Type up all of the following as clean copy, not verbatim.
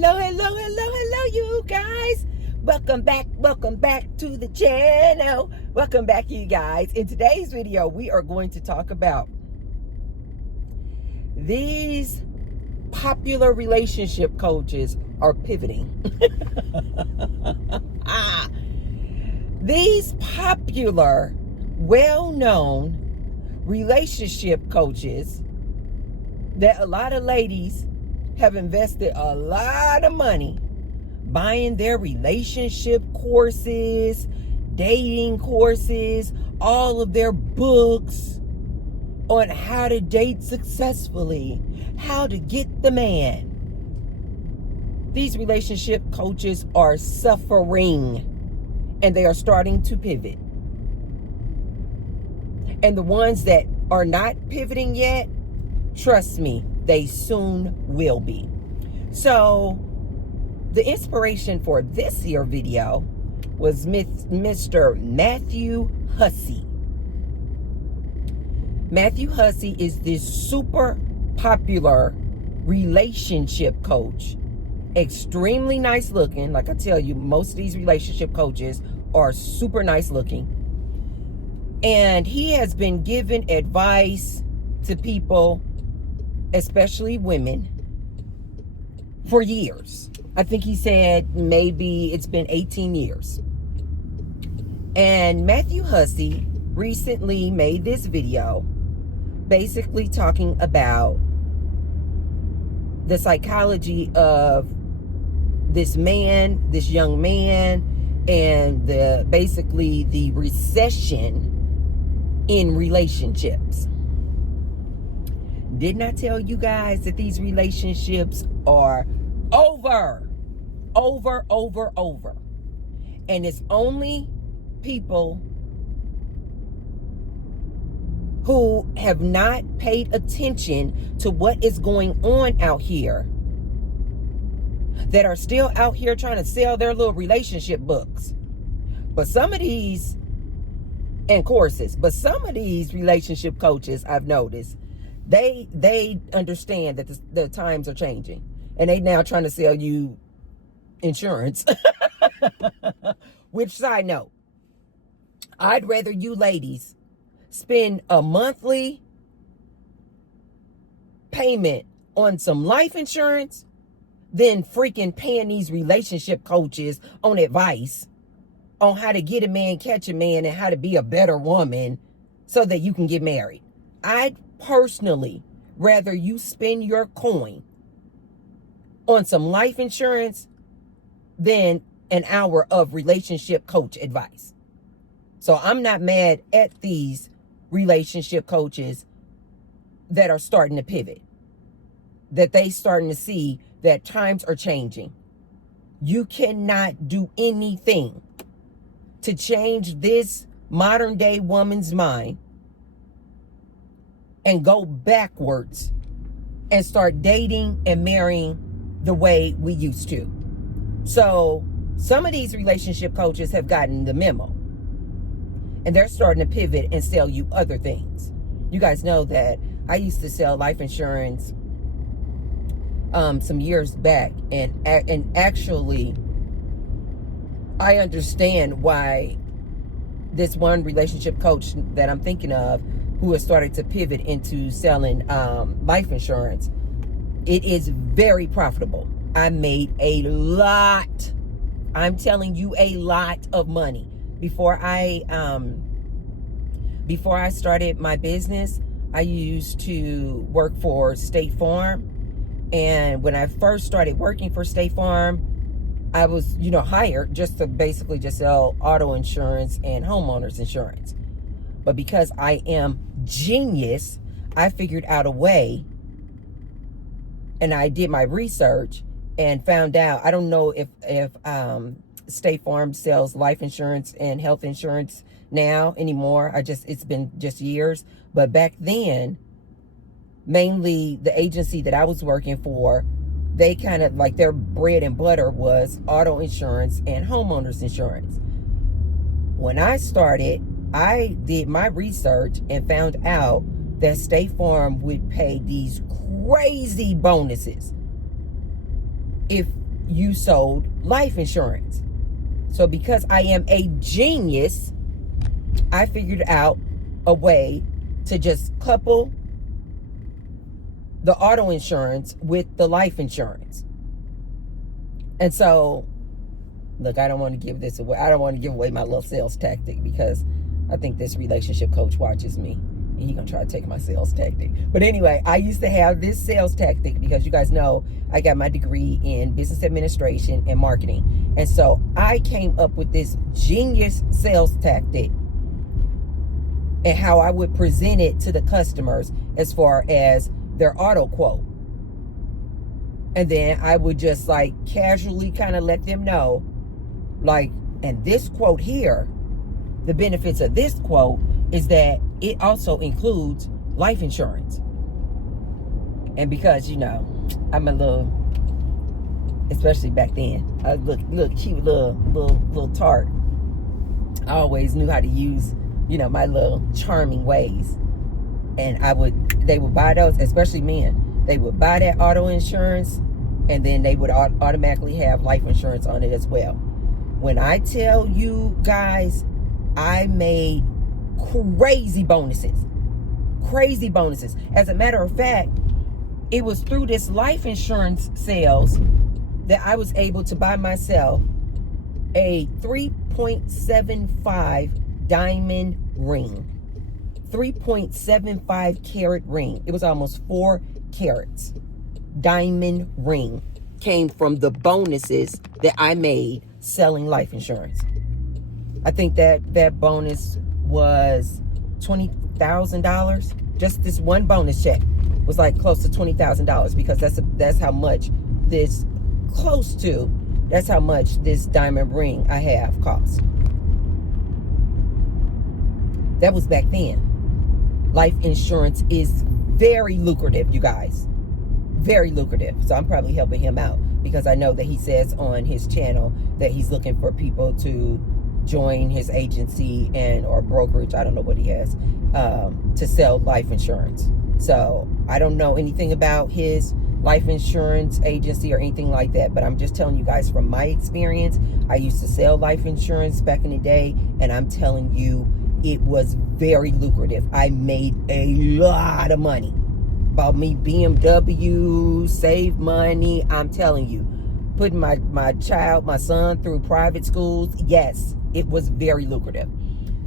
Hello, you guys. Welcome back to the channel. Welcome back, you guys. In today's video, we are going to talk about these popular relationship coaches are pivoting. These popular, well-known relationship coaches that a lot of ladies have invested a lot of money buying their relationship courses, dating courses, all of their books on how to date successfully, how to get the man. These relationship coaches are suffering and they are starting to pivot. And the ones that are not pivoting yet, trust me, they soon will be. So the inspiration for this here video was Mr. Matthew Hussey. Matthew Hussey is this super popular relationship coach. Extremely nice looking. Like I tell you, most of these relationship coaches are super nice looking. And he has been giving advice to people, especially women, for years. I think he said maybe it's been 18 years. And Matthew Hussey recently made this video basically talking about the psychology of this young man, and basically the recession in relationships. Didn't I tell you guys that these relationships are over? And it's only people who have not paid attention to what is going on out here that are still out here trying to sell their little relationship books. But some of these, and courses, but some of these relationship coaches, I've noticed, they understand that the times are changing, and they now trying to sell you insurance. Which, side note, I'd rather you ladies spend a monthly payment on some life insurance than freaking paying these relationship coaches on advice on how to get a man, catch a man, and how to be a better woman so that you can get married. I'd personally rather you spend your coin on some life insurance than an hour of relationship coach advice. So I'm not mad at these relationship coaches that are starting to pivot, that they starting to see that times are changing. You cannot do anything to change this modern day woman's mind and go backwards and start dating and marrying the way we used to. So some of these relationship coaches have gotten the memo, and they're starting to pivot and sell you other things. You guys know that I used to sell life insurance some years back, and actually I understand why this one relationship coach that I'm thinking of, who has started to pivot into selling life insurance, it is very profitable. I made a lot. I'm telling you, a lot of money. Before I started my business, I used to work for State Farm. And when I first started working for State Farm, I was, hired just to basically just sell auto insurance and homeowners insurance. But because I am genius, I figured out a way, and I did my research and found out, I don't know if State Farm sells life insurance and health insurance now anymore. It's been just years. But back then, mainly the agency that I was working for, they kind of like their bread and butter was auto insurance and homeowners insurance. When I started, I did my research and found out that State Farm would pay these crazy bonuses if you sold life insurance. So because I am a genius, I figured out a way to just couple the auto insurance with the life insurance. And so, look, I don't want to give this away. I don't want to give away my little sales tactic, because I think this relationship coach watches me and he's going to try to take my sales tactic. But anyway, I used to have this sales tactic because you guys know I got my degree in business administration and marketing. And so I came up with this genius sales tactic and how I would present it to the customers as far as their auto quote. And then I would just like casually kind of let them know, like, and this quote here, the benefits of this quote is that it also includes life insurance. And because, you know, I'm a little, especially back then, I look cute, little tart. I always knew how to use, you know, my little charming ways. And they would buy those, especially men. They would buy that auto insurance, and then they would automatically have life insurance on it as well. When I tell you guys, I made crazy bonuses. Crazy bonuses. As a matter of fact, it was through this life insurance sales that I was able to buy myself a 3.75 diamond ring. 3.75 carat ring. It was almost 4 carats. Diamond ring came from the bonuses that I made selling life insurance. I think that bonus was $20,000. Just this one bonus check was like close to $20,000, because that's how much this diamond ring I have cost. That was back then. Life insurance is very lucrative, you guys. Very lucrative. So I'm probably helping him out, because I know that he says on his channel that he's looking for people to join his agency or brokerage, I don't know what he has, to sell life insurance. So I don't know anything about his life insurance agency or anything like that, but I'm just telling you guys from my experience. I used to sell life insurance back in the day, and I'm telling you, it was very lucrative. I made a lot of money. Bought me BMW, saved money. I'm telling you, putting my son through private schools. Yes, it was very lucrative.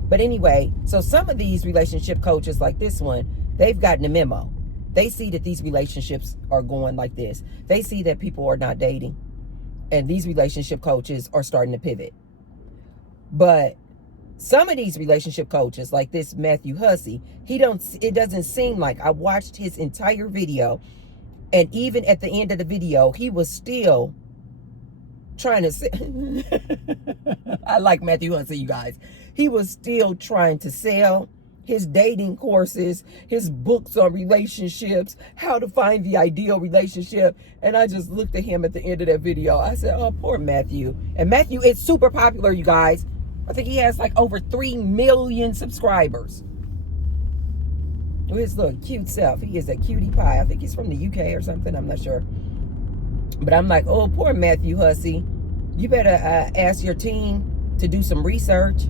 But anyway, so some of these relationship coaches like this one, they've gotten a memo. They see that these relationships are going like this. They see that people are not dating, and these relationship coaches are starting to pivot. But some of these relationship coaches, like this Matthew Hussey, it doesn't seem like, I watched his entire video, and even at the end of the video, he was still trying to say, I like Matthew Hussey, you guys. He was still trying to sell his dating courses, his books on relationships, how to find the ideal relationship. And I just looked at him at the end of that video. I said, oh, poor Matthew. And Matthew is super popular, you guys. I think he has like over 3 million subscribers. With his little cute self. He is a cutie pie. I think he's from the UK or something. I'm not sure. But I'm like, oh, poor Matthew Hussey. You better ask your team to do some research.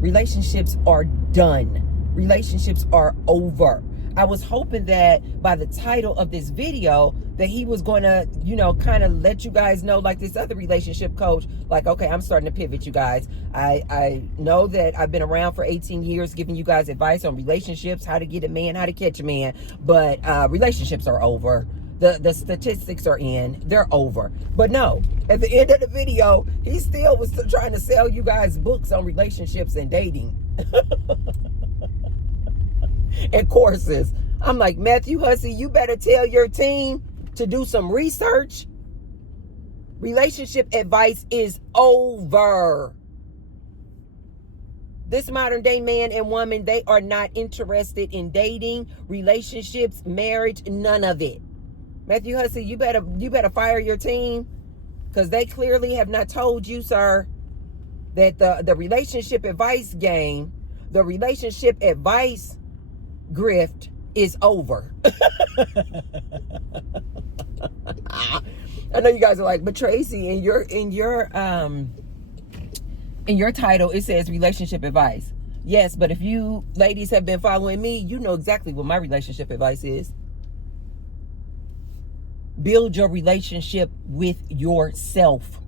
Relationships are done. Relationships are over. I was hoping that by the title of this video that he was going to, you know, kind of let you guys know, like this other relationship coach, like, okay, I'm starting to pivot, you guys. I know that I've been around for 18 years giving you guys advice on relationships, how to get a man, how to catch a man, but relationships are over. The statistics are in, they're over. But no, at the end of the video, he still was trying to sell you guys books on relationships and dating. And courses. I'm like, Matthew Hussey, you better tell your team to do some research. Relationship advice is over. This modern day man and woman, they are not interested in dating, relationships, marriage, none of it. Matthew Hussey, you better fire your team, because they clearly have not told you, sir, that the relationship advice game, the relationship advice grift is over. I know you guys are like, but Tracy, in your title, it says relationship advice. Yes, but if you ladies have been following me, you know exactly what my relationship advice is. Build your relationship with yourself.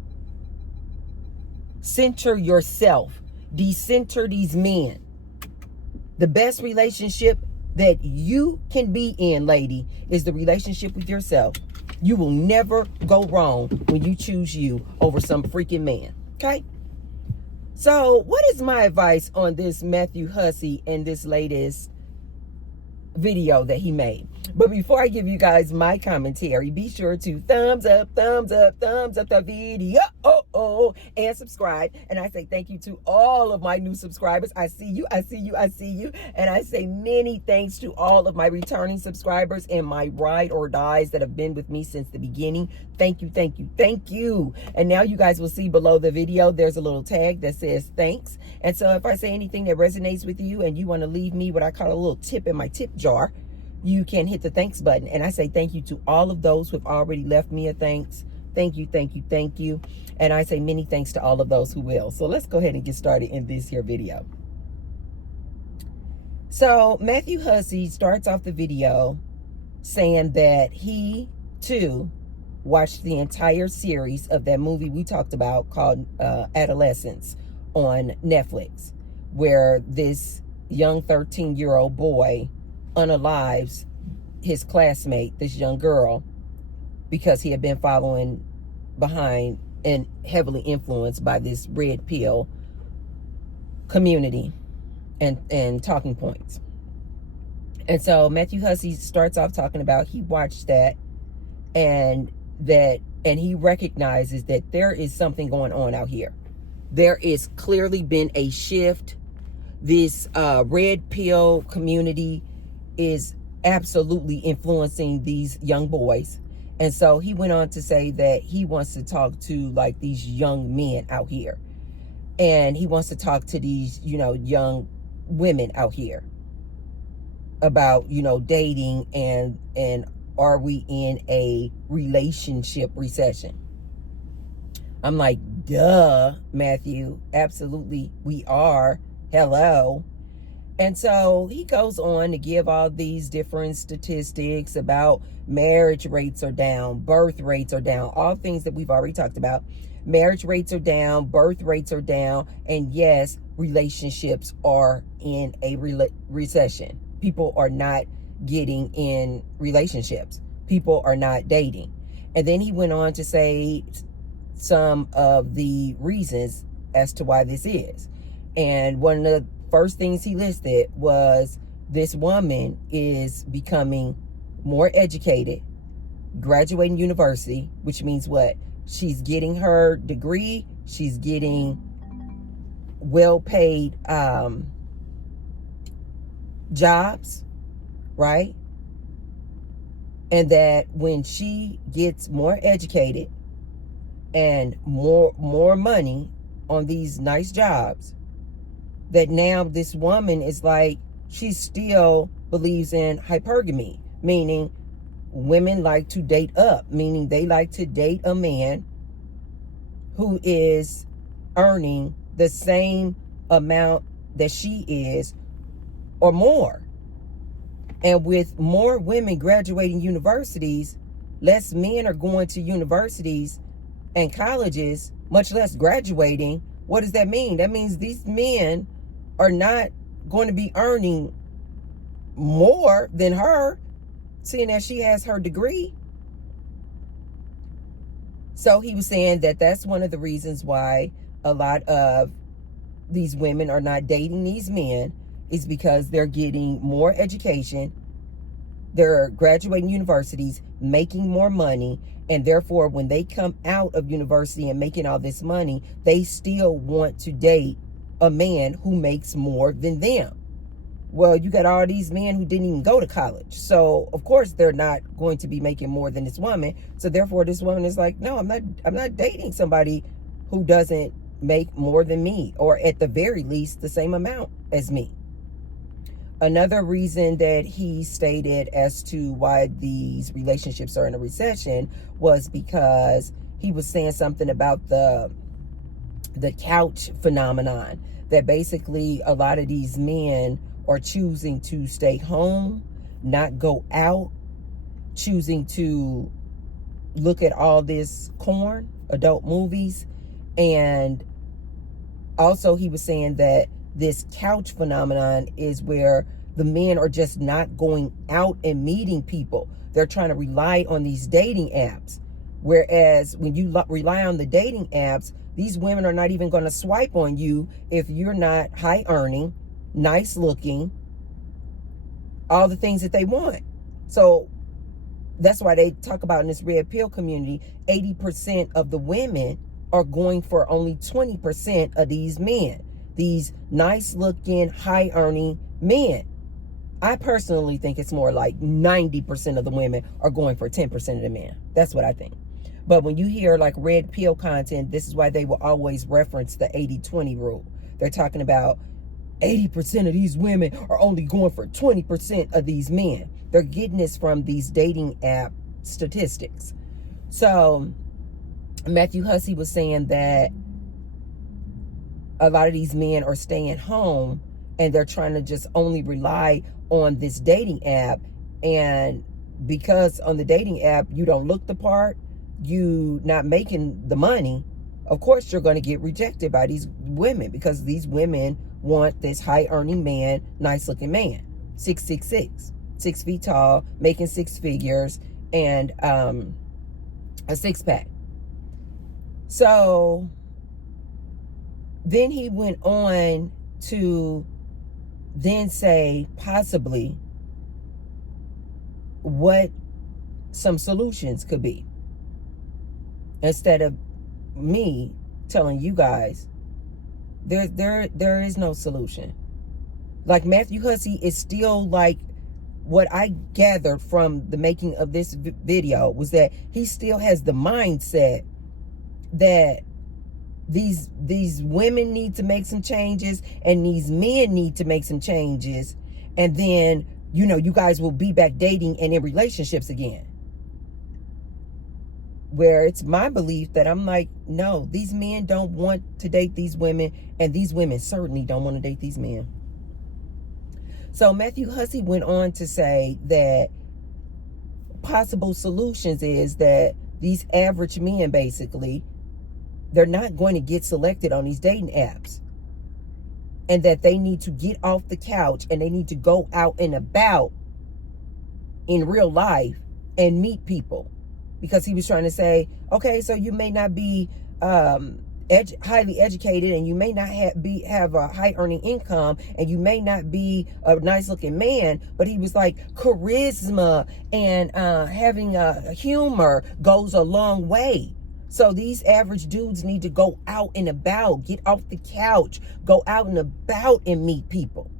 Center yourself. Decenter these men. The best relationship that you can be in, lady, is the relationship with yourself. You will never go wrong when you choose you over some freaking man. Okay? So, what is my advice on this Matthew Hussey and this latest video that he made? But before I give you guys my commentary, be sure to thumbs up the video, and subscribe. And I say thank you to all of my new subscribers. I see you. And I say many thanks to all of my returning subscribers and my ride or dies that have been with me since the beginning. Thank you. And now you guys will see below the video, there's a little tag that says thanks. And so if I say anything that resonates with you and you want to leave me what I call a little tip in my tip jar, you can hit the thanks button. And I say thank you to all of those who have already left me a thanks. Thank you. And I say many thanks to all of those who will. So let's go ahead and get started in this here video. So Matthew Hussey starts off the video saying that he too watched the entire series of that movie we talked about called Adolescence on Netflix, where this young 13-year-old boy unalives his classmate, this young girl, because he had been following behind and heavily influenced by this red pill community and talking points. And so Matthew Hussey starts off talking about he watched that and he recognizes that there is something going on out here. There is clearly been a shift. This red pill community is absolutely influencing these young boys. And so he went on to say that he wants to talk to like these young men out here. And he wants to talk to these, young women out here about, dating and are we in a relationship recession? I'm like, duh, Matthew. Absolutely, we are. Hello. And so he goes on to give all these different statistics about marriage rates are down, birth rates are down, all things that we've already talked about. Marriage rates are down, birth rates are down, and yes, relationships are in a recession. People are not getting in relationships. People are not dating. And then he went on to say some of the reasons as to why this is. And one of the first things he listed was this woman is becoming more educated, graduating university, which means what? She's getting her degree. She's getting well-paid jobs, right? And that when she gets more educated and more money on these nice jobs, that now this woman is like, she still believes in hypergamy, meaning women like to date up, meaning they like to date a man who is earning the same amount that she is or more. And with more women graduating universities, less men are going to universities and colleges, much less graduating. What does that mean? That means these men are not going to be earning more than her, seeing that she has her degree. So he was saying that that's one of the reasons why a lot of these women are not dating these men, is because they're getting more education, they're graduating universities, making more money, and therefore when they come out of university and making all this money, they still want to date a man who makes more than them. Well, you got all these men who didn't even go to college. So of course they're not going to be making more than this woman. So therefore this woman is like, no, I'm not dating somebody who doesn't make more than me, or at the very least the same amount as me. Another reason that he stated as to why these relationships are in a recession was because he was saying something about the couch phenomenon, that basically a lot of these men are choosing to stay home, not go out, choosing to look at all this porn, adult movies. And also he was saying that this couch phenomenon is where the men are just not going out and meeting people. They're trying to rely on these dating apps. Whereas when you rely on the dating apps, these women are not even going to swipe on you if you're not high earning, nice looking, all the things that they want. So that's why they talk about in this red pill community, 80% of the women are going for only 20% of these men, these nice looking, high earning men. I personally think it's more like 90% of the women are going for 10% of the men. That's what I think. But when you hear like red pill content, this is why they will always reference the 80-20 rule. They're talking about 80% of these women are only going for 20% of these men. They're getting this from these dating app statistics. So Matthew Hussey was saying that a lot of these men are staying home and they're trying to just only rely on this dating app. And because on the dating app, you don't look the part, you not making the money, of course you're going to get rejected by these women, because these women want this high earning man, nice looking man, 6'6", 6 feet tall, making six figures, and a six pack. So then he went on to then say possibly what some solutions could be, instead of me telling you guys there is no solution. Like Matthew Hussey is still, like, what I gathered from the making of this video was that he still has the mindset that these women need to make some changes and these men need to make some changes, and then, you know, you guys will be back dating and in relationships again. Where it's my belief that I'm like, no, these men don't want to date these women, and these women certainly don't want to date these men. So Matthew Hussey went on to say that possible solutions is that these average men, basically, they're not going to get selected on these dating apps, and that they need to get off the couch and they need to go out and about in real life and meet people. Because he was trying to say, okay, so you may not be highly educated, and you may not have a high earning income, and you may not be a nice looking man, but he was like, charisma and having a humor goes a long way. So these average dudes need to go out and about, get off the couch, go out and about and meet people.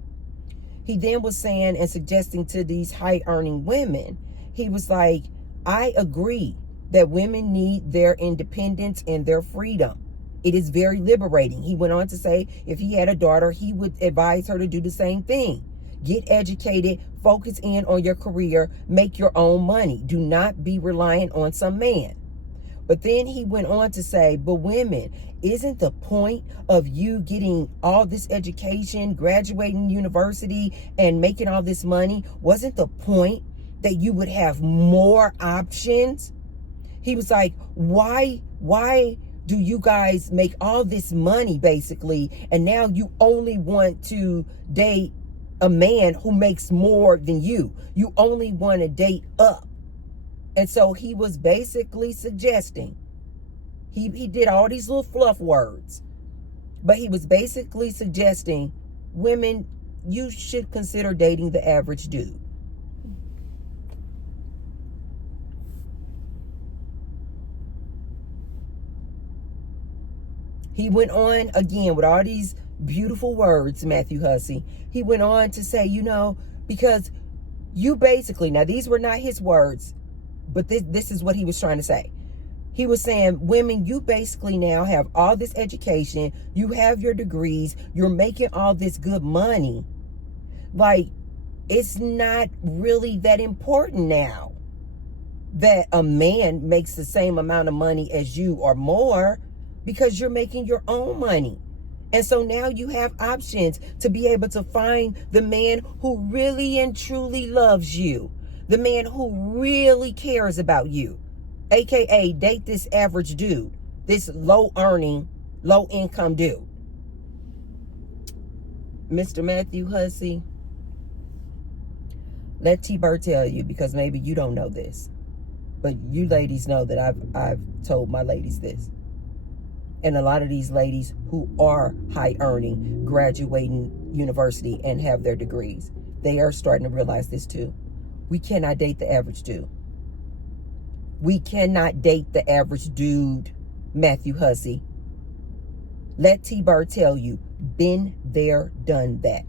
He then was saying and suggesting to these high earning women, he was like, I agree that women need their independence and their freedom. It is very liberating. He went on to say if he had a daughter, he would advise her to do the same thing. Get educated, focus in on your career, make your own money. Do not be reliant on some man. But then he went on to say, but women, isn't the point of you getting all this education, graduating university, and making all this money, wasn't the point that you would have more options? He was like, why do you guys make all this money, basically, and now you only want to date a man who makes more than you? You only want to date up. And so he was basically suggesting, he did all these little fluff words, but he was basically suggesting, women, you should consider dating the average dude. He went on again with all these beautiful words, Matthew Hussey. He went on to say, you know, because you basically, now these were not his words, but this is what he was trying to say. He was saying, women, you basically now have all this education, you have your degrees, you're making all this good money. Like, it's not really that important now that a man makes the same amount of money as you or more, because you're making your own money. And so now you have options to be able to find the man who really and truly loves you, the man who really cares about you, aka date this average dude, this low earning, low income dude. Mr. Matthew Hussey, let T-Bird tell you, because maybe you don't know this, but you ladies know that I've told my ladies this. And a lot of these ladies who are high earning, graduating university and have their degrees, they are starting to realize this too. We cannot date the average dude. We cannot date the average dude, Matthew Hussey. Let T-Bird tell you, been there, done that.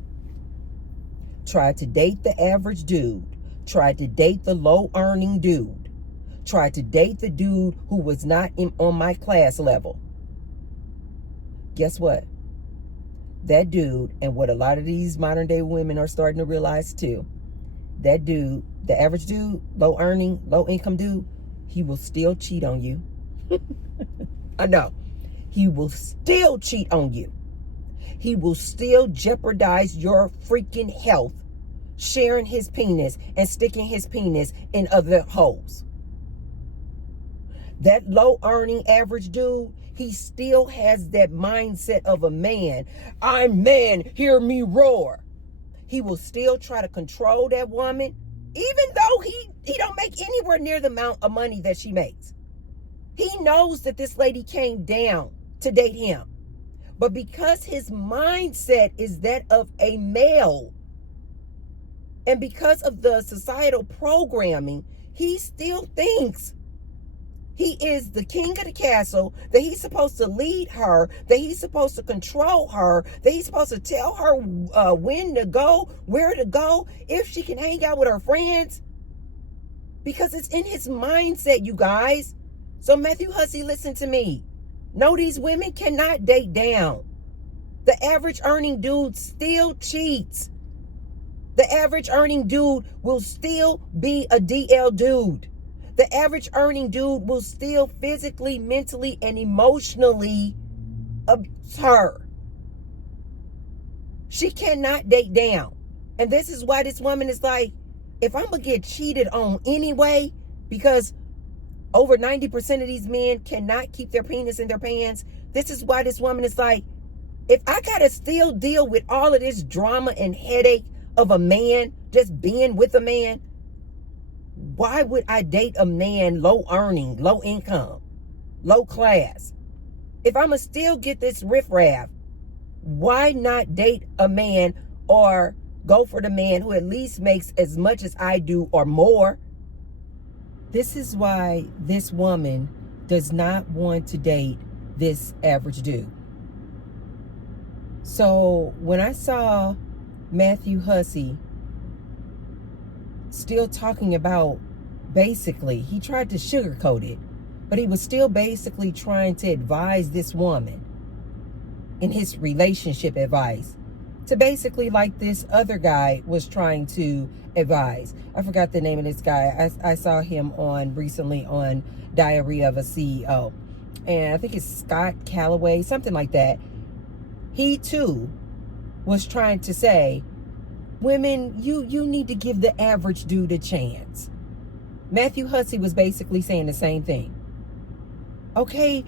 Tried to date the average dude. Tried to date the low earning dude. Tried to date the dude who was not on my class level. Guess what? That dude, and what a lot of these modern day women are starting to realize too, that dude, the average dude, low earning, low income dude, he will still cheat on you. I know. He will still cheat on you. He will still jeopardize your freaking health, sharing his penis and sticking his penis in other holes. That low earning average dude, he still has that mindset of a man. I'm man, hear me roar. He will still try to control that woman, even though he don't make anywhere near the amount of money that she makes. He knows that this lady came down to date him. But because his mindset is that of a male, and because of the societal programming, he still thinks he is the king of the castle, that he's supposed to lead her, that he's supposed to control her, that he's supposed to tell her when to go, where to go, if she can hang out with her friends. Because it's in his mindset, you guys. So Matthew Hussey, listen to me. No, these women cannot date down. The average earning dude still cheats. The average earning dude will still be a DL dude. The average earning dude will still physically, mentally, and emotionally abuse her. She cannot date down. And this is why this woman is like, if I'm going to get cheated on anyway, because over 90% of these men cannot keep their penis in their pants. This is why this woman is like, if I got to still deal with all of this drama and headache of a man, just being with a man, why would I date a man low earning, low income, low class? If I'm going to still get this riffraff, why not date a man or go for the man who at least makes as much as I do or more? This is why this woman does not want to date this average dude. So when I saw Matthew Hussey still talking about, basically, he tried to sugarcoat it, but he was still basically trying to advise this woman in his relationship advice to basically like this other guy was trying to advise. I forgot the name of this guy. I saw him on recently on Diary of a CEO. And I think it's Scott Calloway, something like that. He too was trying to say, women, you need to give the average dude a chance. Matthew Hussey was basically saying the same thing. Okay,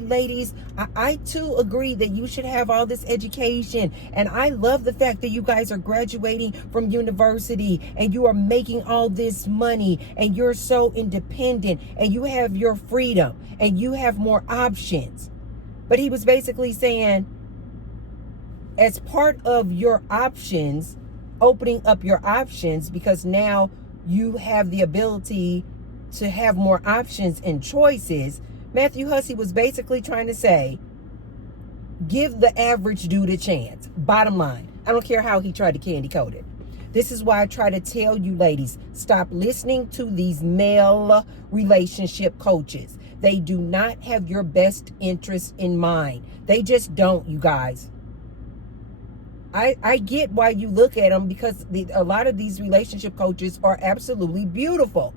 ladies, I too agree that you should have all this education. And I love the fact that you guys are graduating from university and you are making all this money and you're so independent and you have your freedom and you have more options. But he was basically saying, as part of your options, opening up your options, because now you have the ability to have more options and choices, Matthew Hussey was basically trying to say, give the average dude a chance. Bottom line. I don't care how he tried to candy coat it. This is why I try to tell you ladies, stop listening to these male relationship coaches. They do not have your best interest in mind. They just don't, you guys. I get why you look at them, because a lot of these relationship coaches are absolutely beautiful.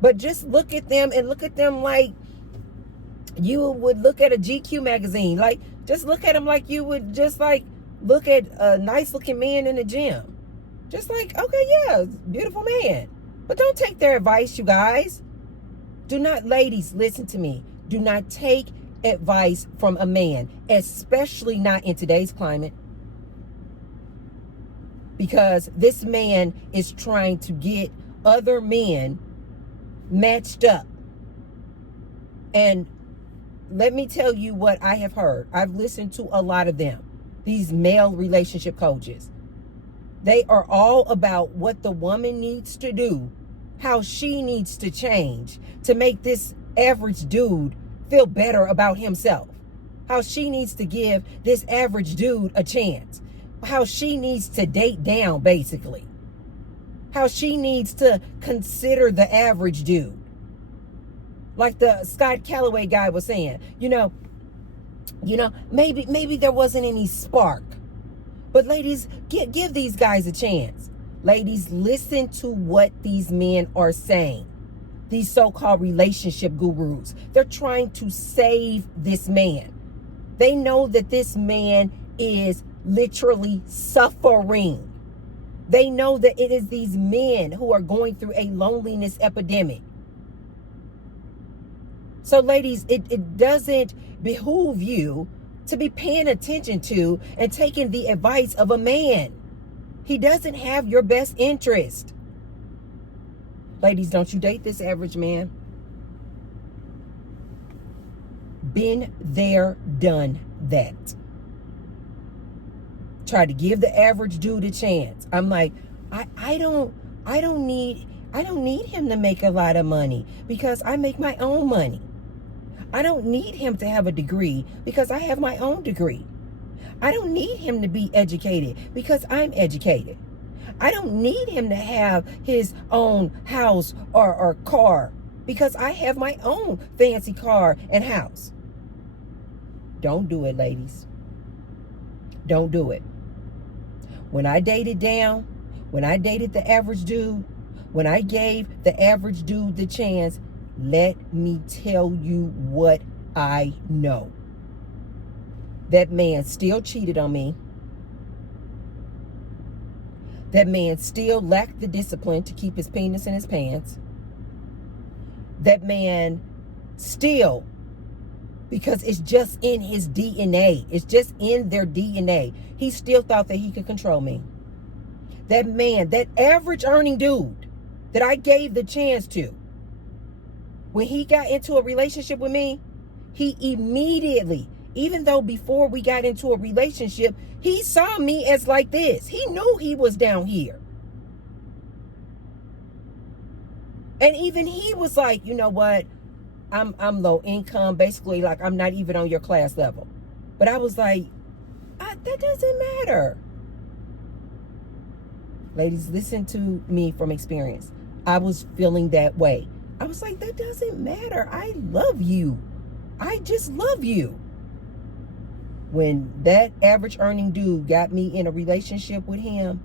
But just look at them and look at them like you would look at a GQ magazine. Like, just look at them like you would just like look at a nice looking man in the gym. Just like, okay, yeah, beautiful man. But don't take their advice, you guys. Do not, ladies, listen to me. Do not take advice from a man, especially not in today's climate. Because this man is trying to get other men matched up. And let me tell you what I have heard. I've listened to a lot of them, these male relationship coaches. They are all about what the woman needs to do, how she needs to change to make this average dude feel better about himself, how she needs to give this average dude a chance, how she needs to date down, basically, how she needs to consider the average dude. Like the Scott Calloway guy was saying, maybe there wasn't any spark. But ladies, give these guys a chance. Ladies, listen to what these men are saying. These so-called relationship gurus. They're trying to save this man. They know that this man is literally suffering. They know that it is these men who are going through a loneliness epidemic. So ladies, it doesn't behoove you to be paying attention to and taking the advice of a man. He doesn't have your best interest. Ladies, don't you date this average man. Been there, done that. Try to give the average dude a chance. I'm like, I don't need him to make a lot of money, because I make my own money. I don't need him to have a degree, because I have my own degree. I don't need him to be educated, because I'm educated. I don't need him to have his own house or car, because I have my own fancy car and house. Don't do it, ladies. Don't do it. When I dated down, when I dated the average dude, when I gave the average dude the chance, let me tell you what I know. That man still cheated on me. That man still lacked the discipline to keep his penis in his pants. That man still, because it's just in his DNA, it's just in their DNA, he still thought that he could control me. That man, that average earning dude that I gave the chance to, when he got into a relationship with me, he immediately, even though before we got into a relationship, he saw me as like this. He knew he was down here. And even he was like, you know what? I'm low income, basically, like I'm not even on your class level. But I was like, that doesn't matter. Ladies, listen to me from experience. I was feeling that way. I was like, that doesn't matter. I love you. I just love you. When that average earning dude got me in a relationship with him,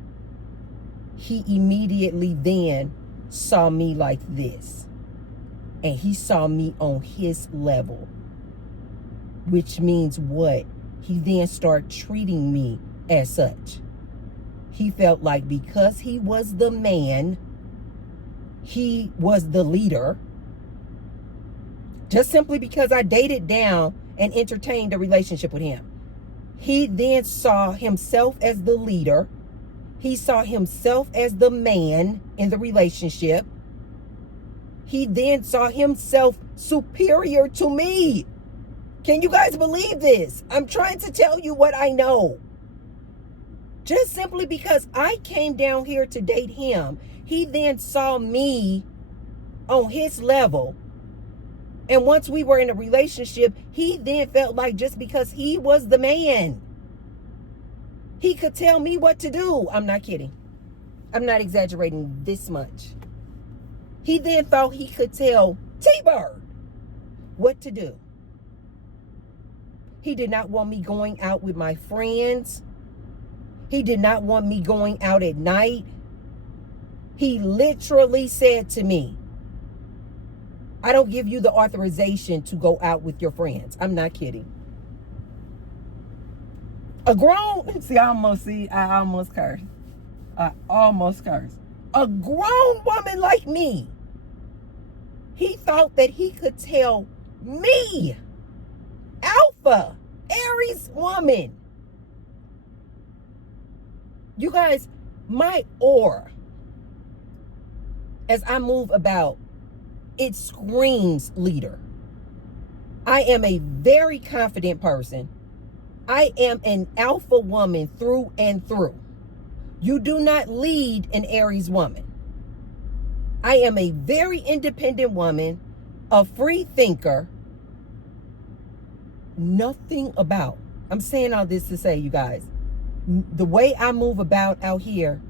he immediately then saw me like this. And he saw me on his level. Which means what? He then started treating me as such. He felt like because he was the man, he was the leader. Just simply because I dated down and entertained a relationship with him. He then saw himself as the leader. He saw himself as the man in the relationship. He then saw himself superior to me. Can you guys believe this? I'm trying to tell you what I know. Just simply because I came down here to date him, he then saw me on his level. And once we were in a relationship, he then felt like just because he was the man, he could tell me what to do. I'm not kidding. I'm not exaggerating this much. He then thought he could tell T-Bird what to do. He did not want me going out with my friends. He did not want me going out at night. He literally said to me, I don't give you the authorization to go out with your friends. I'm not kidding. A grown, I almost cursed. I almost cursed. A grown woman like me, he thought that he could tell me, Alpha, Aries woman. You guys, my aura, as I move about, it screams leader. I am a very confident person. I am an alpha woman through and through. You do not lead an Aries woman. I am a very independent woman, a free thinker. Nothing about, I'm saying all this to say, you guys, the way I move about out here,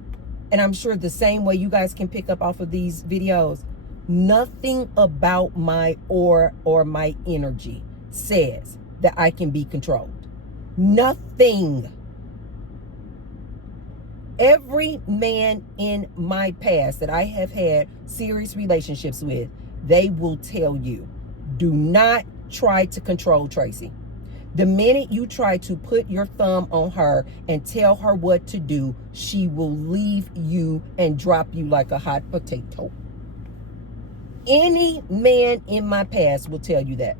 and I'm sure the same way you guys can pick up off of these videos, nothing about my aura or my energy says that I can be controlled. Nothing. Every man in my past that I have had serious relationships with, they will tell you, do not try to control Tracy. The minute you try to put your thumb on her and tell her what to do, she will leave you and drop you like a hot potato. Any man in my past will tell you that.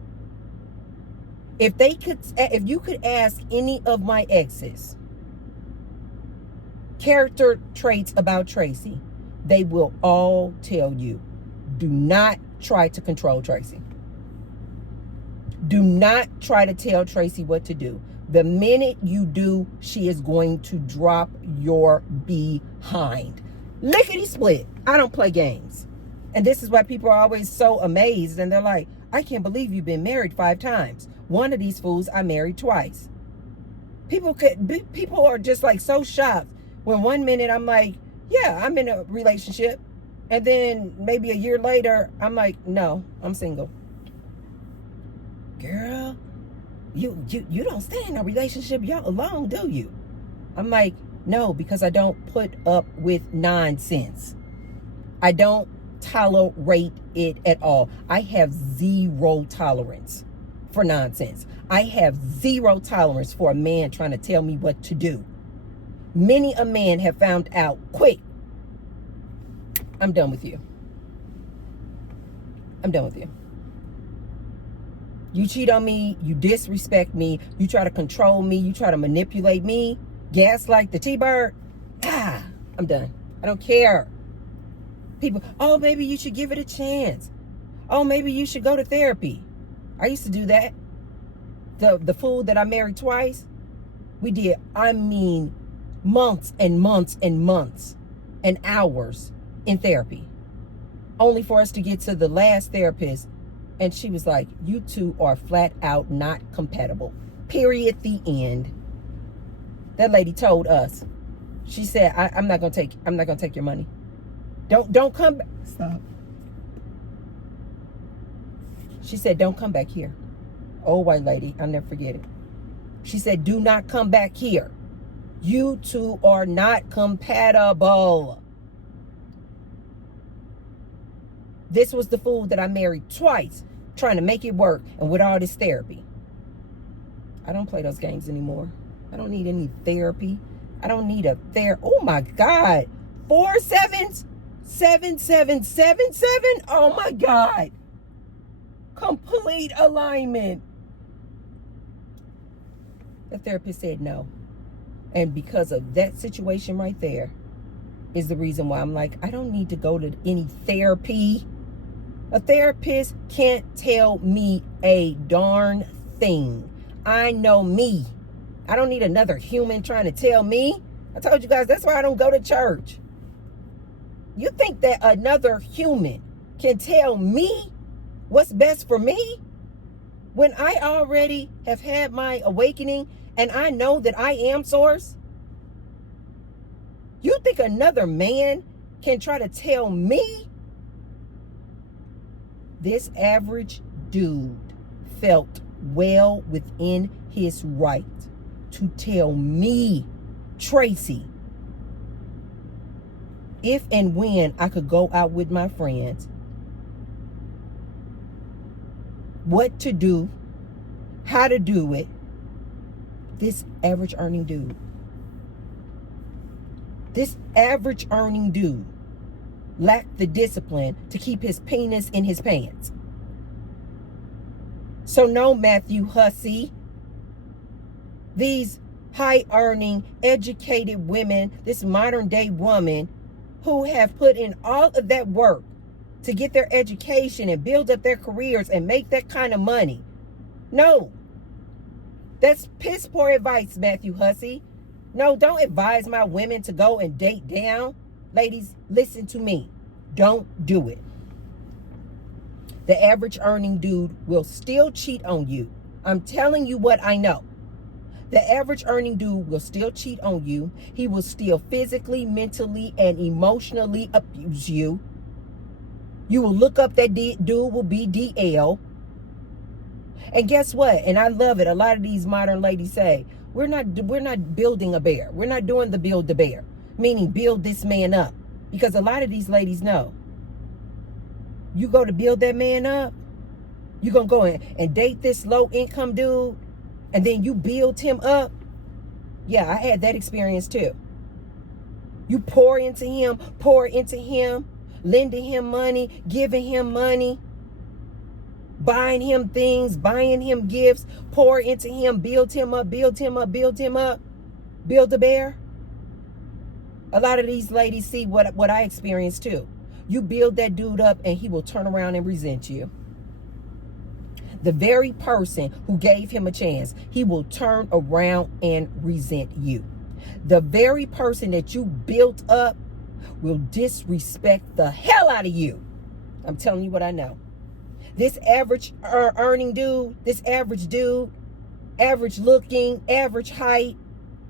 If you could ask any of my exes character traits about Tracy, they will all tell you, do not try to control Tracy. Do not try to tell Tracy what to do. The minute you do, she is going to drop your behind. Lickety split. I don't play games. And this is why people are always so amazed, and they're like, I can't believe you've been married 5 times. One of these fools I married twice. People are just like so shocked when one minute I'm like, yeah, I'm in a relationship. And then maybe a year later, I'm like, no, I'm single. Girl, you don't stay in a relationship alone, do you? I'm like, no, because I don't put up with nonsense. I don't tolerate it at all. I have zero tolerance for nonsense. I have zero tolerance for a man trying to tell me what to do. Many a man have found out quick, I'm done with you. I'm done with you. You cheat on me, you disrespect me, you try to control me, you try to manipulate me, gaslight the T-bird. I'm done. I don't care. People, oh, maybe you should give it a chance. Oh, maybe you should go to therapy. I used to do that. The fool that I married twice, we did, months and months and months and hours in therapy. Only for us to get to the last therapist, and she was like, you two are flat out not compatible. Period. The end. That lady told us. She said, I'm not gonna take your money. Don't come back. Stop. She said, don't come back here. Old white lady, I'll never forget it. She said, do not come back here. You two are not compatible. This was the fool that I married twice, trying to make it work, and with all this therapy. I don't play those games anymore. I don't need any therapy. I don't need a oh my God. 4 7s, 7 7 7 7. Oh my God. Complete alignment. The therapist said no. And because of that situation right there is the reason why I'm like, I don't need to go to any therapy. A therapist can't tell me a darn thing. I know me. I don't need another human trying to tell me. I told you guys, that's why I don't go to church. You think that another human can tell me what's best for me when I already have had my awakening and I know that I am source? You think another man can try to tell me? This average dude felt well within his right to tell me Tracy, if and when I could go out with my friends, what to do, how to do it, this average earning dude lacked the discipline to keep his penis in his pants. So no, Matthew Hussey, these high-earning, educated women, this modern-day woman who have put in all of that work to get their education and build up their careers and make that kind of money. No. That's piss poor advice, Matthew Hussey. No, don't advise my women to go and date down. Ladies, listen to me. Don't do it. The average earning dude will still cheat on you. I'm telling you what I know. The average earning dude will still cheat on you. He will still physically, mentally, and emotionally abuse you. You will look up that dude will be DL. And guess what? And I love it. A lot of these modern ladies say, we're not building a bear. We're not doing the build the bear, meaning build this man up. Because a lot of these ladies know, you go to build that man up, you're going to go in and date this low income dude, and then you build him up. Yeah, I had that experience too. You pour into him, lending him money, giving him money, buying him things, buying him gifts, pour into him, build him up, build a bear. A lot of these ladies see what I experienced too. You build that dude up and he will turn around and resent you. The very person who gave him a chance, he will turn around and resent you. The very person that you built up will disrespect the hell out of you. I'm telling you what I know. This average earning dude, this average dude, average looking, average height,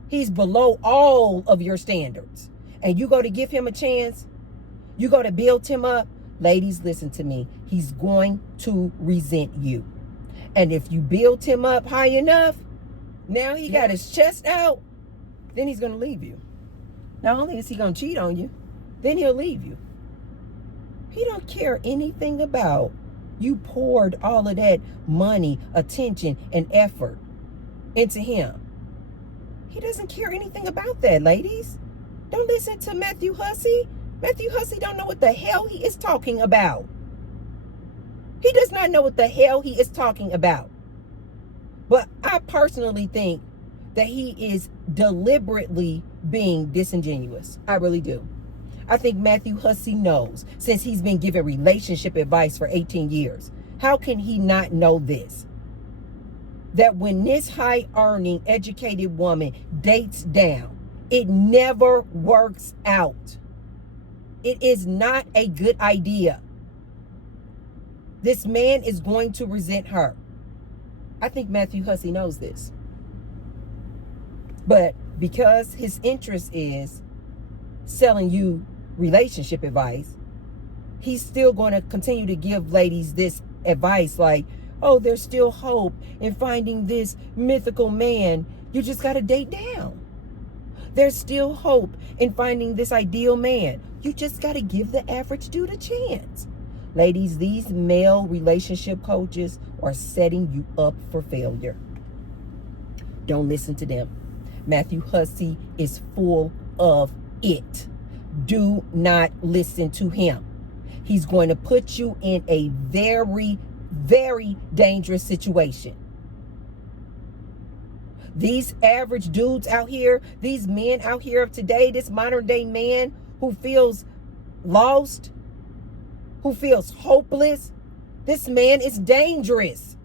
he's below all of your standards. And you go to give him a chance, you go to build him up. Ladies, listen to me. He's going to resent you. And if you build him up high enough, now he got his chest out, then he's going to leave you. Not only is he going to cheat on you, then he'll leave you. He don't care anything about you poured all of that money, attention, and effort into him. He doesn't care anything about that, ladies. Don't listen to Matthew Hussey. Matthew Hussey don't know what the hell he is talking about. He does not know what the hell he is talking about. But I personally think that he is deliberately being disingenuous. I really do. I think Matthew Hussey knows, since he's been giving relationship advice for 18 years. How can he not know this? That when this high-earning, educated woman dates down, it never works out. It is not a good idea. This man is going to resent her. I think Matthew Hussey knows this. But because his interest is selling you relationship advice, he's still going to continue to give ladies this advice like, oh, there's still hope in finding this mythical man. You just got to date down. There's still hope in finding this ideal man. You just got to give the average dude a chance. Ladies, these male relationship coaches are setting you up for failure. Don't listen to them. Matthew Hussey is full of it. Do not listen to him. He's going to put you in a very, very dangerous situation. These average dudes out here, these men out here of today, this modern day man who feels lost, who feels hopeless, this man is dangerous.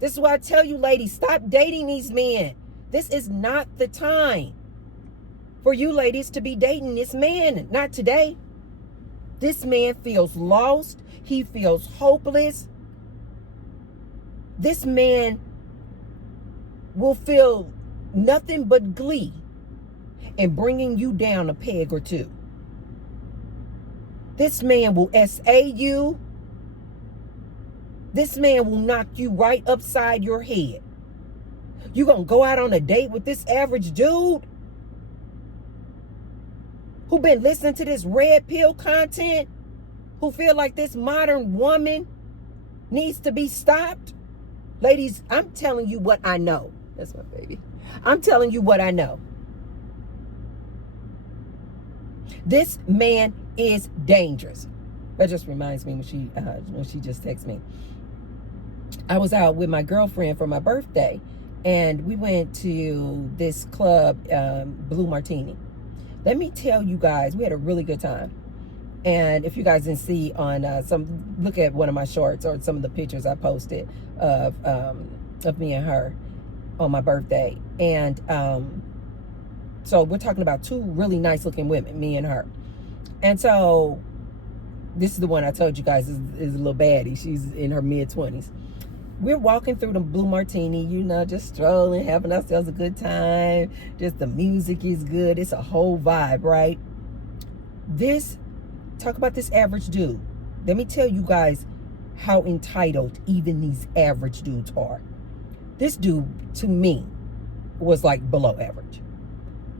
This is why I tell you, ladies, stop dating these men. This is not the time for you ladies to be dating this man. Not today. This man feels lost. He feels hopeless. This man will feel nothing but glee in bringing you down a peg or two. This man will SA you. This man will knock you right upside your head. You're going to go out on a date with this average dude, who been listening to this red pill content, who feel like this modern woman needs to be stopped. Ladies, I'm telling you what I know. That's my baby. I'm telling you what I know. This man is dangerous. That just reminds me when she just texted me. I was out with my girlfriend for my birthday, and we went to this club, Blue Martini. Let me tell you guys, we had a really good time. And if you guys didn't see on look at one of my shorts or some of the pictures I posted of me and her on my birthday. And so we're talking about two really nice looking women, me and her. And so this is the one I told you guys is a little baddie. She's in her mid-20s. We're walking through the Blue Martini, you know, just strolling, having ourselves a good time. Just the music is good. It's a whole vibe, right? Talk about this average dude. Let me tell you guys how entitled even these average dudes are. This dude, to me, was like below average.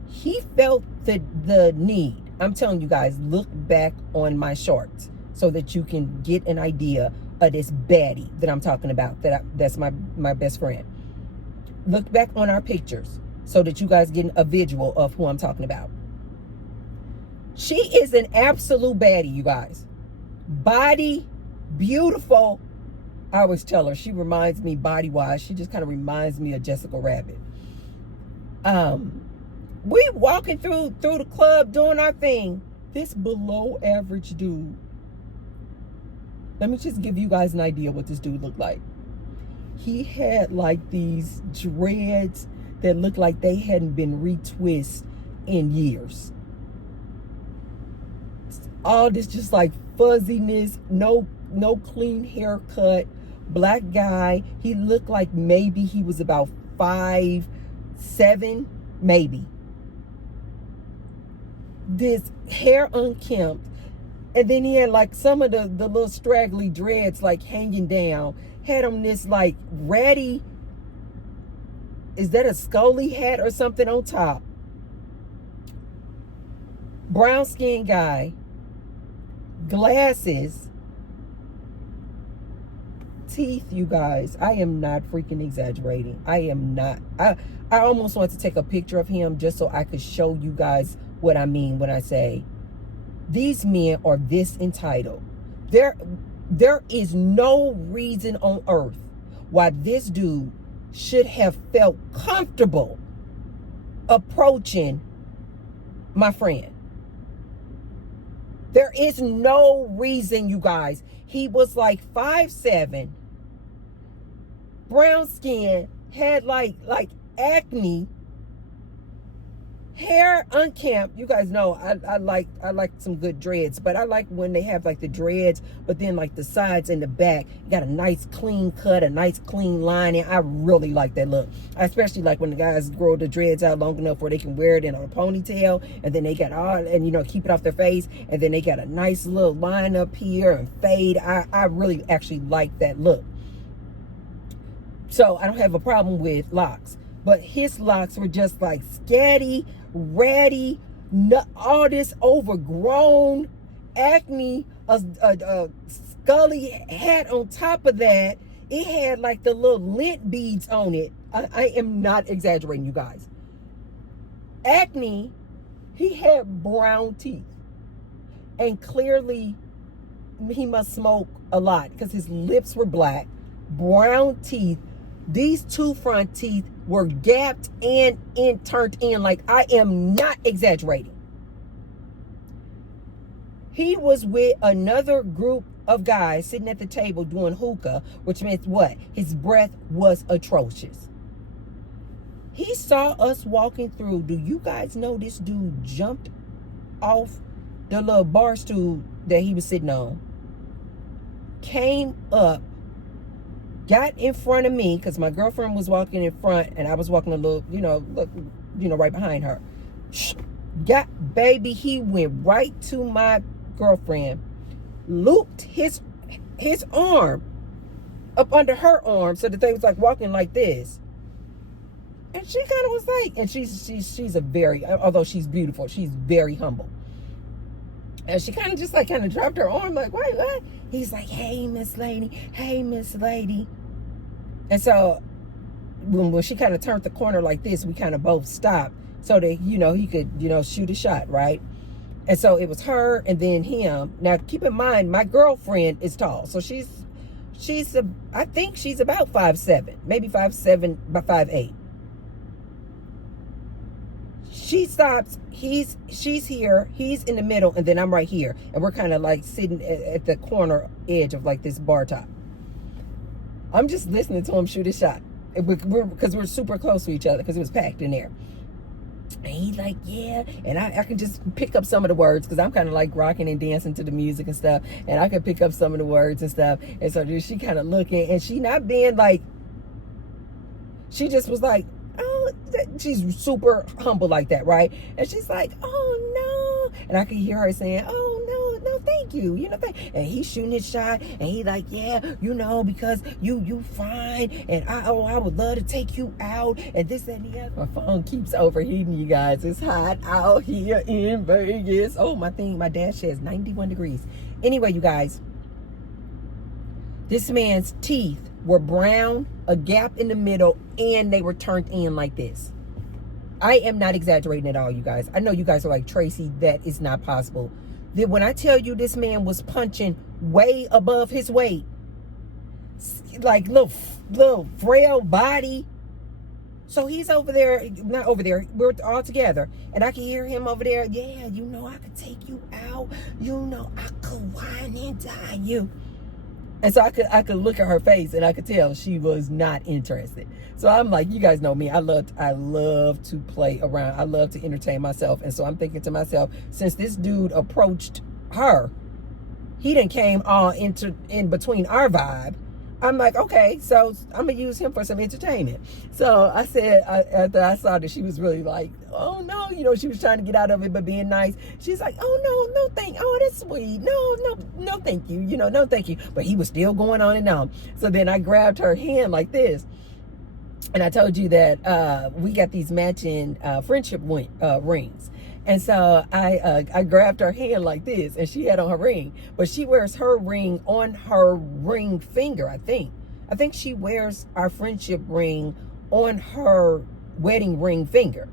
He felt the need. I'm telling you guys, look back on my shorts so that you can get an idea of this baddie that I'm talking about. That's my best friend. Look back on our pictures so that you guys get a visual of who I'm talking about. She is an absolute baddie, you guys. Body, beautiful. I always tell her, she reminds me body-wise, she just kind of reminds me of Jessica Rabbit. We walking through the club doing our thing. This below average dude. Let me just give you guys an idea what this dude looked like. He had like these dreads that looked like they hadn't been retwisted in years. All this just like fuzziness, no clean haircut, black guy. He looked like maybe he was about 5'7", maybe. This hair unkempt, and then he had like some of the little straggly dreads like hanging down. Had on this like ratty, is that a Scully hat or something on top? Brown skin guy, glasses, teeth, you guys. I am not freaking exaggerating. I am not. I almost want to take a picture of him just so I could show you guys what I mean when I say these men are this entitled. There is no reason on earth why this dude should have felt comfortable approaching my friend. There is no reason, you guys. He was like 5'7", brown skin, had like acne, hair unkempt. You guys know I like some good dreads, but I like when they have like the dreads, but then like the sides and the back, you got a nice clean cut, a nice clean line, and I really like that look. I especially like when the guys grow the dreads out long enough where they can wear it in on a ponytail, and then they got all, and you know, keep it off their face, and then they got a nice little line up here and fade. I really actually like that look. So I don't have a problem with locks, but his locks were just like scatty, ratty, all this overgrown acne, a Scully hat on top of that. It had like the little lint beads on it. I am not exaggerating, you guys. Acne, he had brown teeth. And clearly he must smoke a lot because his lips were black, brown teeth. These two front teeth were gapped and turned in. Like, I am not exaggerating. He was with another group of guys sitting at the table doing hookah, which meant what? His breath was atrocious. He saw us walking through. Do you guys know this dude jumped off the little bar stool that he was sitting on, came up, got in front of me, because my girlfriend was walking in front and I was walking a little, right behind her. He went right to my girlfriend, looped his arm up under her arm so that they was like walking like this. And she kind of was like, and she's a very, although she's beautiful, she's very humble. And she kind of just like kind of dropped her arm, like, wait, what? He's like, hey, Miss Lady. Hey, Miss Lady. And so when she kind of turned the corner like this, we kind of both stopped so that, you know, he could, you know, shoot a shot, right? And so it was her and then him. Now, keep in mind, my girlfriend is tall. So I think she's about 5'7", maybe 5'7", by 5'8". She stops, she's here, he's in the middle, and then I'm right here. And we're kind of like sitting at the corner edge of like this bar top. I'm just listening to him shoot a shot. Because we're super close to each other because it was packed in there. And he's like, yeah. And I can just pick up some of the words because I'm kind of like rocking and dancing to the music and stuff. And I can pick up some of the words and stuff. And so she kind of looking, and she not being like, she just was like, oh, she's super humble like that, right? And she's like, oh no. And I can hear her saying, oh no, thank you, you know, and he's shooting his shot, and he like, yeah, you know, because you fine, and I would love to take you out, and this and the other. My phone keeps overheating, you guys. It's hot out here in Vegas. Oh, my dash says 91 degrees. Anyway, you guys, this man's teeth were brown, a gap in the middle, and they were turned in like this. I am not exaggerating at all, you guys. I know you guys are like, Tracy, that is not possible. Then when I tell you this man was punching way above his weight, like little frail body. So he's over there, not over there, we're all together. And I can hear him over there, yeah, you know, I could take you out. You know, I could wine and dine you. And so I could look at her face and I could tell she was not interested. So I'm like, you guys know me. I love to play around. I love to entertain myself. And so I'm thinking to myself, since this dude approached her, he done came all in between our vibe. I'm like, okay, so I'm going to use him for some entertainment. So I said, after I saw that she was really like, oh, no, you know, she was trying to get out of it, but being nice. She's like, oh, no, oh, that's sweet. No, thank you. You know, no, thank you. But he was still going on and on. So then I grabbed her hand like this. And I told you that we got these matching friendship rings. And so I grabbed her hand like this, and she had on her ring. But she wears her ring on her ring finger, I think. I think she wears our friendship ring on her wedding ring finger.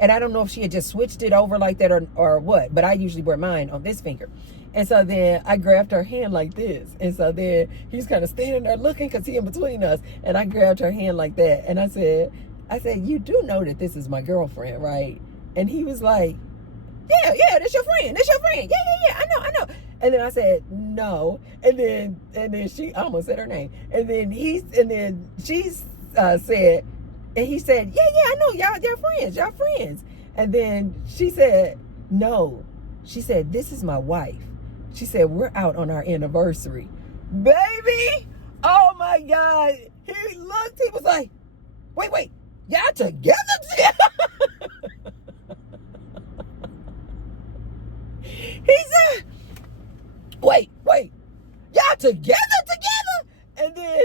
And I don't know if she had just switched it over like that or what, but I usually wear mine on this finger. And so then I grabbed her hand like this. And so then he's kind of standing there looking because he's in between us. And I grabbed her hand like that. And I said, you do know that this is my girlfriend, right? And he was like, yeah, that's your friend. Yeah, I know. And then I said, no. And then she almost said her name. And then she said, and he said, yeah, I know, y'all friends. And then she said, no. She said, this is my wife. She said, we're out on our anniversary. Baby, oh my God. He looked, he was like, wait, y'all together? He said, wait, y'all together? And then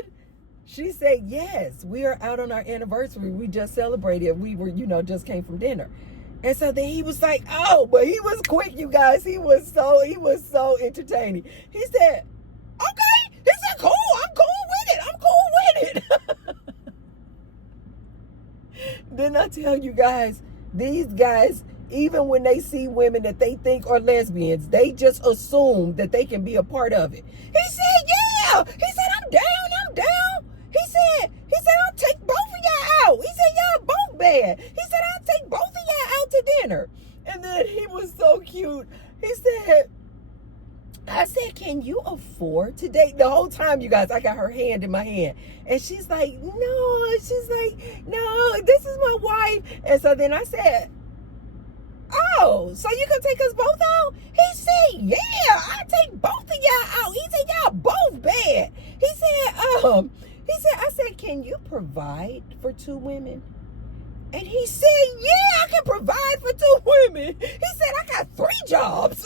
she said, yes, we are out on our anniversary. We just celebrated. We were, just came from dinner. And so then he was like, oh, but he was quick, you guys. He was so entertaining. He said, okay. He said, cool. I'm cool with it. Then I tell you guys, these guys, even when they see women that they think are lesbians, they just assume that they can be a part of it. He said, yeah. He said, I'm down. He said, I'll take both of y'all out. He said, y'all both bad. He said, I'll take both of y'all out to dinner. And then he was so cute. I said, can you afford to date? The whole time, you guys, I got her hand in my hand. And she's like, no, this is my wife. And so then I said, oh, so you can take us both out? He said, yeah, I'll take both of y'all out. He said, y'all both bad. I said, can you provide for two women? And he said, yeah, I can provide for two women. He said, I got 3 jobs.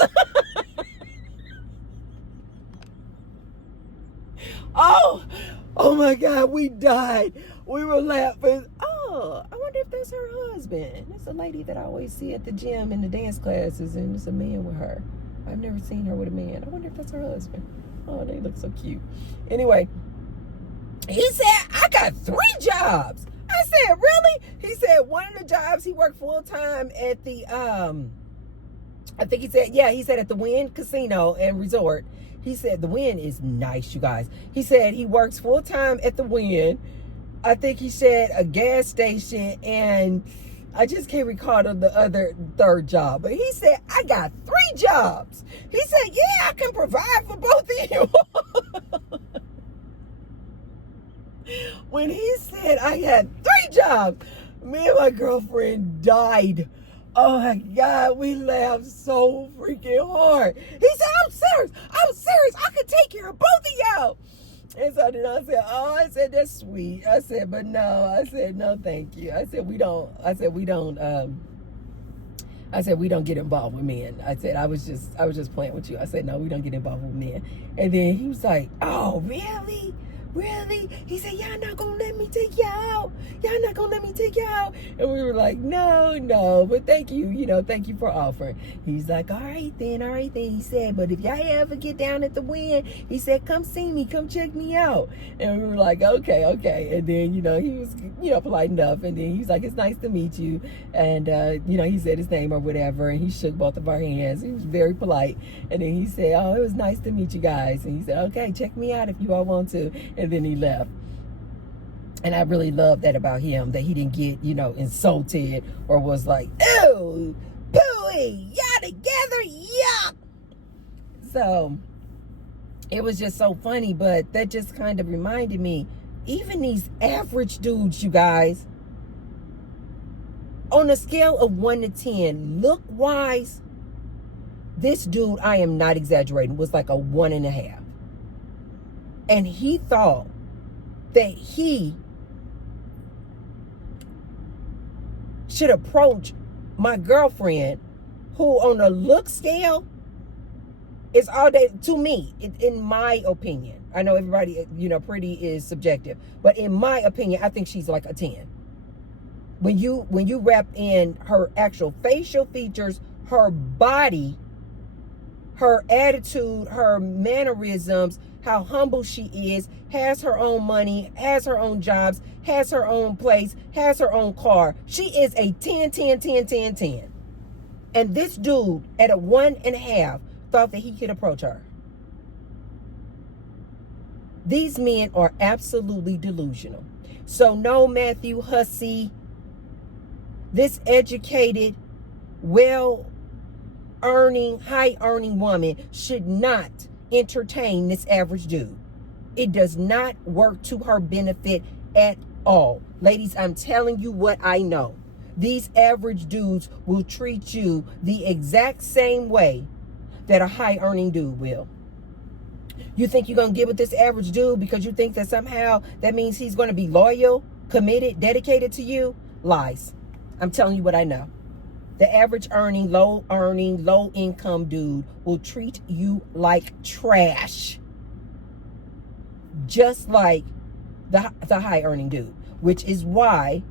Oh my God, we died. We were laughing. Oh, I wonder if that's her husband. That's a lady that I always see at the gym in the dance classes, and it's a man with her. I've never seen her with a man. I wonder if that's her husband. Oh, they look so cute. Anyway, he said, I got 3 jobs. I said, really? He said one of the jobs he worked full-time at the, I think he said, yeah, he said at the Wynn Casino and Resort. He said the Wynn is nice, you guys. He said he works full-time at the Wynn. I think he said a gas station, and I just can't recall the third job. But he said, I got 3 jobs. He said, yeah, I can provide for both of you. When he said I had 3 jobs, me and my girlfriend died. Oh my God, we laughed so freaking hard. He said, I'm serious. I could take care of both of y'all. And so then I said, oh, I said, that's sweet. I said, but no, I said, no, thank you. I said, we don't get involved with men. I said, I was just playing with you. I said, no, we don't get involved with men. And then he was like, oh, really? Really? He said, y'all not gonna let me take y'all out. Y'all not gonna let me take y'all out. And we were like, no, but thank you, thank you for offering. He's like, all right then. He said, but if y'all ever get down at the Wynn, he said, come see me, come check me out. And we were like, okay. And then, he was, polite enough. And then he's like, it's nice to meet you. And, he said his name or whatever. And he shook both of our hands. He was very polite. And then he said, oh, it was nice to meet you guys. And he said, okay, check me out if you all want to. And then he left. And I really love that about him, that he didn't get, insulted or was like, ew, pooey, y'all together, yuck. So it was just so funny, but that just kind of reminded me, even these average dudes, you guys, on a scale of 1 to 10, look-wise, this dude, I am not exaggerating, was like a 1.5. And he thought that he should approach my girlfriend, who on a look scale is all day, to me, in my opinion. I know everybody, pretty is subjective, but in my opinion, I think she's like a 10. When you wrap in her actual facial features, her body, her attitude, her mannerisms, how humble she is, has her own money, has her own jobs, has her own place, has her own car. She is a 10. And this dude at a 1.5 thought that he could approach her. These men are absolutely delusional. So no, Matthew Hussey, this educated, high-earning woman should not entertain this average dude. It does not work to her benefit at all. Ladies, I'm telling you what I know. These average dudes will treat you the exact same way that a high-earning dude will. You think you're going to get with this average dude because you think that somehow that means he's going to be loyal, committed, dedicated to you? Lies. I'm telling you what I know. The average low income dude will treat you like trash. Just like the high earning dude. Which is why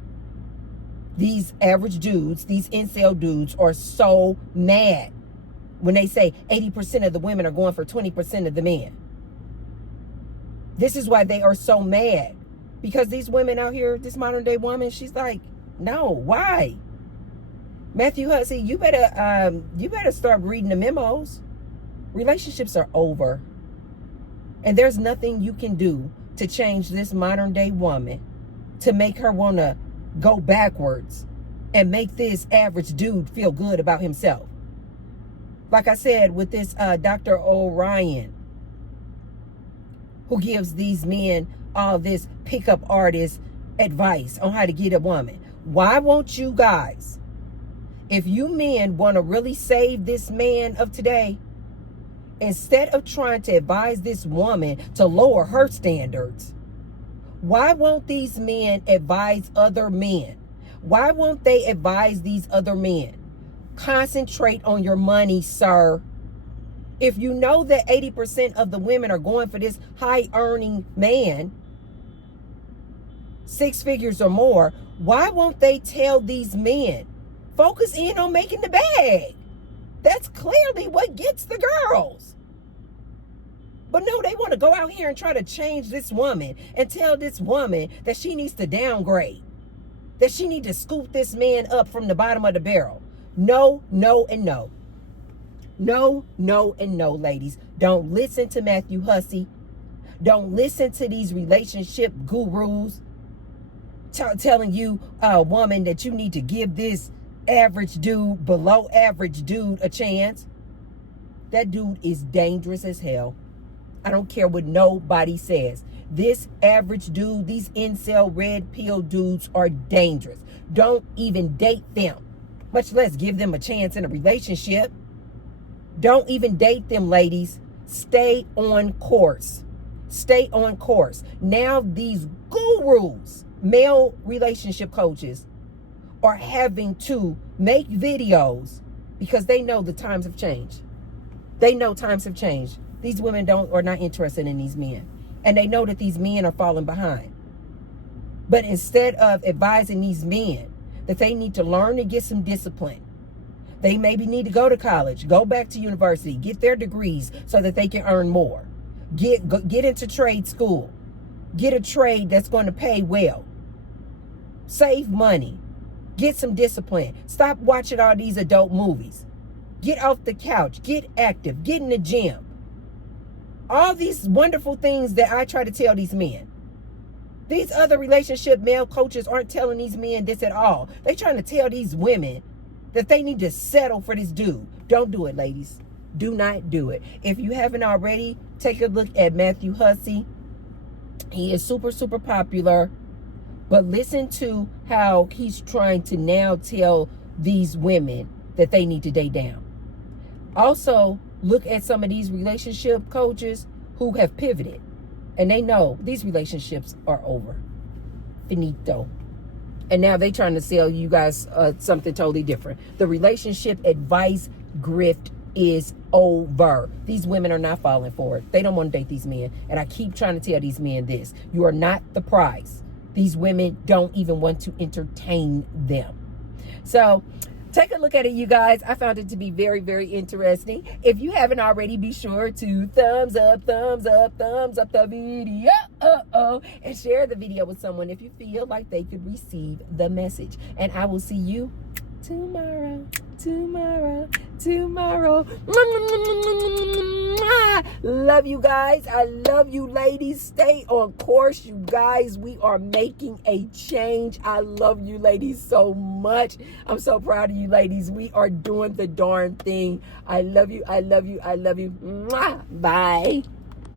these average dudes, these incel dudes, are so mad when they say 80% of the women are going for 20% of the men. This is why they are so mad. Because these women out here, this modern day woman, she's like, no, why? Matthew Hussey, you better start reading the memos. Relationships are over. And there's nothing you can do to change this modern day woman to make her want to go backwards and make this average dude feel good about himself. Like I said, with this Dr. Orion, who gives these men all this pickup artist advice on how to get a woman. Why won't you guys, if you men want to really save this man of today, instead of trying to advise this woman to lower her standards, why won't these men advise other men? Why won't they advise these other men? Concentrate on your money, sir. If you know that 80% of the women are going for this high-earning man, 6 figures or more, why won't they tell these men, focus in on making the bag? That's clearly what gets the girls. But no, they want to go out here and try to change this woman and tell this woman that she needs to downgrade, that she needs to scoop this man up from the bottom of the barrel. No, no, and no. No, no, and no, ladies. Don't listen to Matthew Hussey. Don't listen to these relationship gurus telling you, woman, that you need to give this average dude, below average dude, a chance. That dude is dangerous as hell. I don't care what nobody says. This average dude, these incel red pill dudes are dangerous. Don't even date them, much less give them a chance in a relationship. Don't even date them, ladies. Stay on course. Stay on course. Now these gurus, male relationship coaches, are having to make videos because they know the times have changed. They know times have changed. These women are not interested in these men. And they know that these men are falling behind. But instead of advising these men that they need to learn and get some discipline, they maybe need to go to college, go back to university, get their degrees so that they can earn more. Get into trade school. Get a trade that's going to pay well. Save money. Get some discipline. Stop watching all these adult movies. Get off the couch. Get active. Get in the gym. All these wonderful things that I try to tell these men. These other relationship male coaches aren't telling these men this at all. They're trying to tell these women that they need to settle for this dude. Don't do it, ladies. Do not do it. If you haven't already, take a look at Matthew Hussey. He is super, super popular. But listen to how he's trying to now tell these women that they need to date down. Also, look at some of these relationship coaches who have pivoted. And they know these relationships are over. Finito. And now they're trying to sell you guys something totally different. The relationship advice grift is over. These women are not falling for it. They don't want to date these men. And I keep trying to tell these men this. You are not the prize. These women don't even want to entertain them. So take a look at it, you guys. I found it to be very, very interesting. If you haven't already, be sure to thumbs up the video. And share the video with someone if you feel like they could receive the message. And I will see you tomorrow. Love you guys. I love you, ladies. Stay on course, you guys. We are making a change. I love you, ladies, so much. I'm so proud of you, ladies. We are doing the darn thing. I love you. Bye.